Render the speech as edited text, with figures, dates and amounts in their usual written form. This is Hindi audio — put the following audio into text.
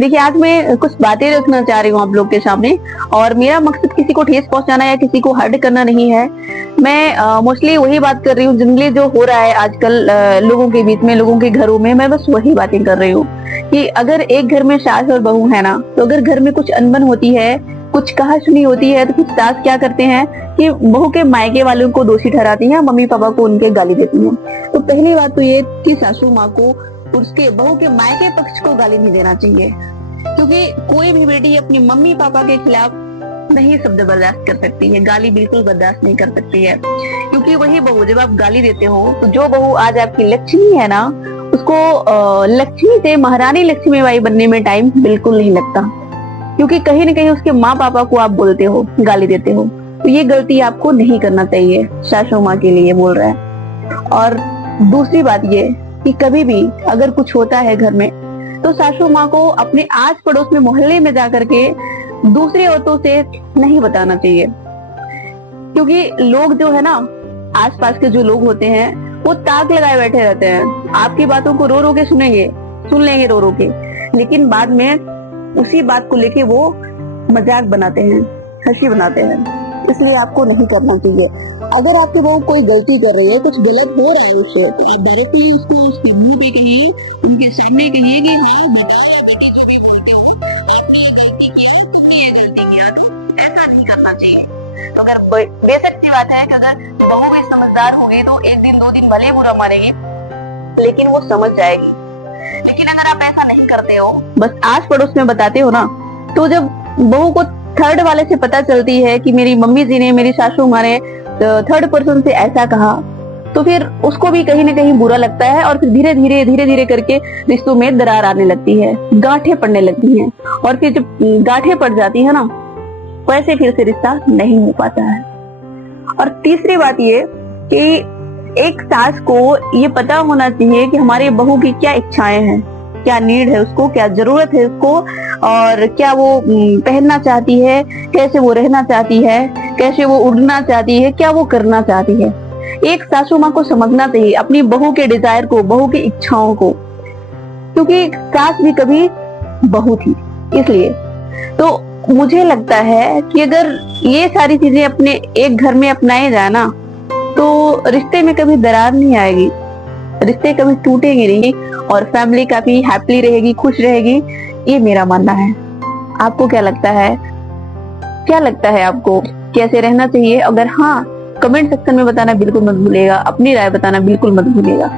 देखिए, आज मैं कुछ बातें रखना चाह रही हूँ आप लोग के सामने, और मेरा मकसद किसी को ठेस पहुंचाना या किसी को हर्ट करना नहीं है। मैं मोस्टली वही बात कर रही हूँ जनरली जो हो रहा है आजकल लोगों के बीच में, लोगों के घरों में। मैं बस वही बातें कर रही हूँ कि अगर एक घर में सास और बहू है ना, तो अगर घर में कुछ अनबन होती है, कुछ कहा सुनी होती है, तो कुछ सास क्या करते हैं कि बहू के मायके वालों को दोषी ठहराती हैं, मम्मी पापा को उनके गाली देती हैं। तो पहली बात तो ये कि सासू माँ को उसके बहू के मायके पक्ष को गाली नहीं देना चाहिए, क्योंकि कोई भी बेटी अपनी मम्मी पापा के खिलाफ नहीं शब्द बर्दाश्त कर सकती है, गाली बिल्कुल बर्दाश्त नहीं कर सकती है। क्योंकि वही बहू, जब आप गाली देते हो तो जो बहू आज आपकी लक्ष्मी है ना, उसको लक्ष्मी से महारानी लक्ष्मीबाई बनने में टाइम बिल्कुल नहीं लगता, क्योंकि कहीं ना कहीं उसके माँ पापा को आप बोलते हो, गाली देते हो। तो ये गलती आपको नहीं करना चाहिए, सासू माँ के लिए बोल रहा है। और दूसरी बात ये कि कभी भी अगर कुछ होता है घर में, तो सासू माँ को अपने आस पड़ोस में, मोहल्ले में जाकर के दूसरी औरतों से नहीं बताना चाहिए। क्योंकि लोग जो है ना, आसपास के जो लोग होते हैं, वो ताक लगाए बैठे रहते हैं, आपकी बातों को रो रो के सुन लेंगे रो रो के, लेकिन बाद में उसी बात को लेके वो मजाक बनाते हैं, हंसी बनाते हैं। इसलिए आपको नहीं करना चाहिए। अगर आपकी बहू कोई गलती कर रही है, कुछ गलत हो रहा है उससे, तो आप डायरेक्टली उसको उसके मुंह पे कहिए, उनके सामने कहिए कि हाँ बताया बेटी, जो भी बोलते हो आपने ये गलती किया, तुमने ये गलती किया। ऐसा नहीं करना चाहिए। तो अगर बेशक सी बात है कि अगर बहू भी समझदार होगी तो एक दिन दो दिन भले बुरा मारेगी, लेकिन वो समझ जाएगी। लेकिन अगर आप ऐसा नहीं करते हो, बस आस पड़ोस में बताते हो ना, तो जब बहू को थर्ड वाले से पता चलती है कि मेरी मम्मी जी ने, मेरी सासू माँ ने थर्ड पर्सन से ऐसा कहा, तो फिर उसको भी कहीं ना कहीं बुरा लगता है, और फिर धीरे धीरे करके रिश्तों में दरार आने लगती है, गांठें पड़ने लगती हैं। और फिर जब गांठें पड़ जाती है ना, वैसे फिर से रिश्ता नहीं हो पाता है। और तीसरी बात ये कि एक सास को ये पता होना चाहिए कि हमारी बहू की क्या इच्छाएं हैं, क्या नीड है उसको, क्या जरूरत है उसको, और क्या वो पहनना चाहती है, कैसे वो रहना चाहती है, कैसे वो उड़ना चाहती है, क्या वो करना चाहती है। एक सासू माँ को समझना चाहिए अपनी बहू के डिजायर को, बहू की इच्छाओं को, क्योंकि सास भी कभी बहू थी। इसलिए तो मुझे लगता है कि अगर ये सारी चीजें अपने एक घर में अपनाए जाए ना, तो रिश्ते में कभी दरार नहीं आएगी, रिश्ते कभी टूटेंगे नहीं, और फैमिली काफी हैप्पीली रहेगी, खुश रहेगी। ये मेरा मानना है। आपको क्या लगता है? क्या लगता है आपको कैसे रहना चाहिए? अगर हाँ, कमेंट सेक्शन में बताना बिल्कुल मत भूलिएगा, अपनी राय बताना बिल्कुल मत भूलिएगा।